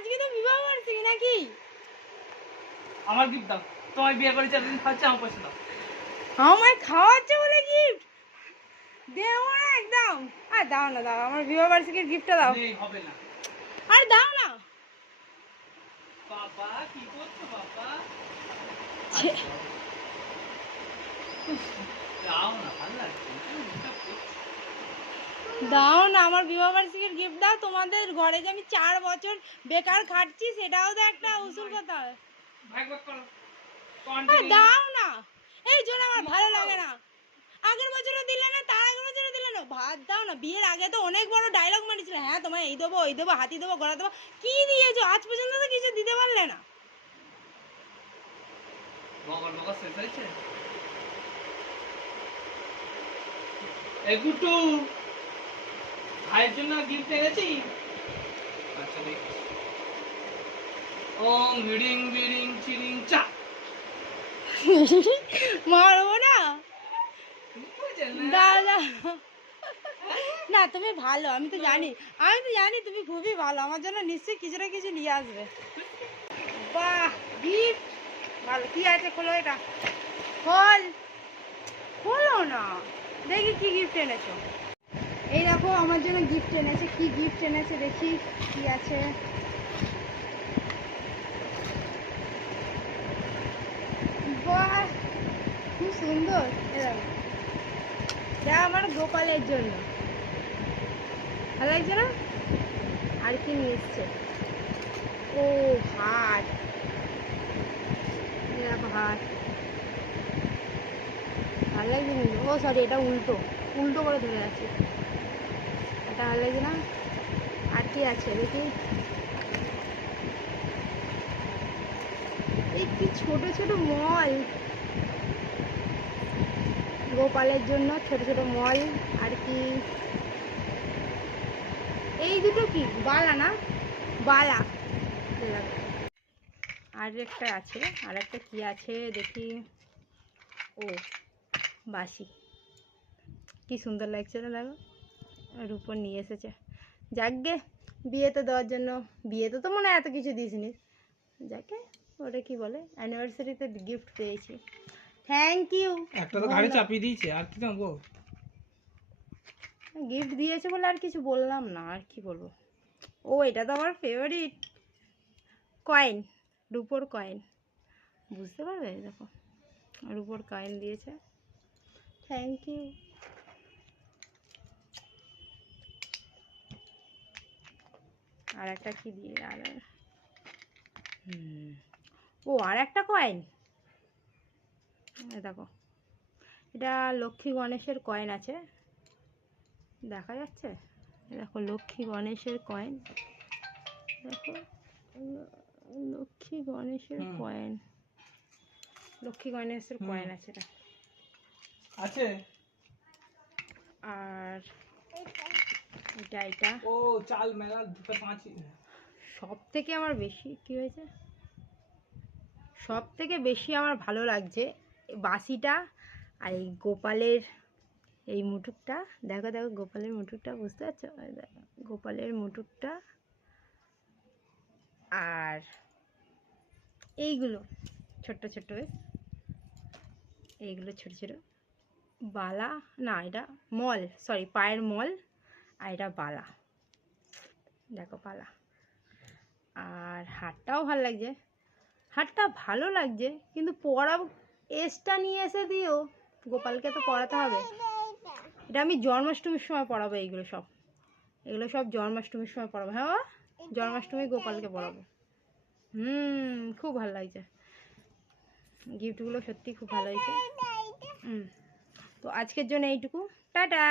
আজকে তো বিবাহ বার্ষিকী নাকি? আমার গিফট দাও। তোমায় বিয়ে করে 4 দিন খাচ্ছে, আমার পয়সা দাও। আমায় খাওয়াচ্ছে বলে গিফট দেবো না একদম। আর দাও না, দাও আমার বিবাহ বার্ষিকীর গিফটটা দাও। নেই, হবে না। আরে দাও না। বাবা কি করছো বাবা? দাও না, ভালো লাগছে না। দাও না, আমার বিবাহ বার্ষিকীর গিফট দাও। তোমাদের ঘরে যে আমি 4 বছর বেকার খাটছি সেটাও তো একটা উসুল কথা। ভাগ ভাগ করো। দাও না, এই জন্য আমার ভালো লাগে না। আগের বছরও দিলে না, তার আগের বছরও দিলে না। ভাত দাও না। বিয়ের আগে তো অনেক বড় ডায়লগ মারিছিল, হ্যাঁ তোমায় এই দেবো ওই দেবো, হাতি দেবো ঘোড়া দেবো। কি দিয়েছো আজ পর্যন্ত? তো কিছু দিতে পারলে না। বগল বগল শেষ হয়েছে। এই গুট্টু, ভাইয়ের জন্য গিফট এনেছি। আচ্ছা দেখ। ওং বিড়িং বিড়িং চিড়িং চা। মারবো না বুঝেন না? দাদা। না তুমি ভালো, আমি তো জানি তুমি খুবই ভালো। আমার জন্য নিশ্চয়ই কিছু না কিছু নিয়ে আসবে। বাহ, গিফট ভালো। কি আছে, খোলো এটা, খোলো না, দেখি কি গিফট এনেছো। এই দেখো আমার জন্য গিফট এনেছে। কি গিফট এনেছে দেখি কি আছে। বাহ, খুব সুন্দর। এটা আমার গোপালের জন্য, ভালো লাগছে না? আর কি নিয়ে এসছে? ও হাট, হাট ভালো লাগছে কিন্তু। ও সরি, এটা উল্টো উল্টো করে ধরে আছে। এটা ভালো লাগছে না? আর কি আছে দেখি। এই কি ছোট ছোট মল, গোপালের জন্য ছোট ছোট মল। আর কি এই দুটো কি বালা না? বালা। আর একটা আছে, আর একটা কি আছে দেখি। ও বাসি, কি সুন্দর লাগছে না, দেখো ওর উপর নিয়ে এসেছে। যাকগে, বিয়েতে দেওয়ার জন্য। বিয়েতে তো মনে হয় এত কিছু দিসনি, যাকে ওটা কি বলে, অ্যানিভার্সারিতে গিফট পেয়েছি। Thank you. একটা তো ঘাড়ে চাপিয়ে দিয়েছে, আর কি দেবো? গিফট দিয়েছে বলে আর কিছু বললাম না, আর কি বলবো। ও এটা তো আমার ফেভারিট কয়েন, রুপোর কয়েন, বুঝতে পারবে? দেখো রুপোর কয়েন দিয়েছে, থ্যাংক ইউ। আর একটা কি দিয়ে, আর ও আর একটা কয়েন। দেখো এটা লক্ষ্মী গণেশের কয়েন আছে, দেখা যাচ্ছে? দেখো লক্ষ্মী গণেশের কয়েন, দেখো লক্ষ্মী গণেশের কয়েন, লক্ষ্মী গণেশের কয়েন আছে এটা আছে। আর এটা ও চাল মেলা 5 সব থেকে আমার বেশি কি হয়েছে, সব থেকে বেশি আমার ভালো লাগছে বাসিটা। আর এই গোপালের এই মুটুকটা, দেখো দেখো গোপালের মুটুকটা, বুঝতে পারছো? গোপালের মুটুকটা। আর এইগুলো ছোট্ট ছোট্ট বেশ, এইগুলো ছোট ছোট বালা না, এটা মল, সরি পায়ের মল। আর এটা বালা, দেখো বালা। আর হারটাও ভালো লাগছে, হারটা ভালো লাগছে, কিন্তু পরাবো এসটা নিয়ে এসে দিও, গোপালকে তো পরাতে হবে। এটা আমি জন্মাষ্টমীর সময় পরাবো, এগুলো সব জন্মাষ্টমীর সময় পরাবো। হ্যাঁ জন্মাষ্টমী গোপালকে পরাবো। খুব ভালো লাগছে, গিফটগুলো সত্যি খুব ভালো হয়েছে। তো আজকের জন্য এইটুকু, টাটা।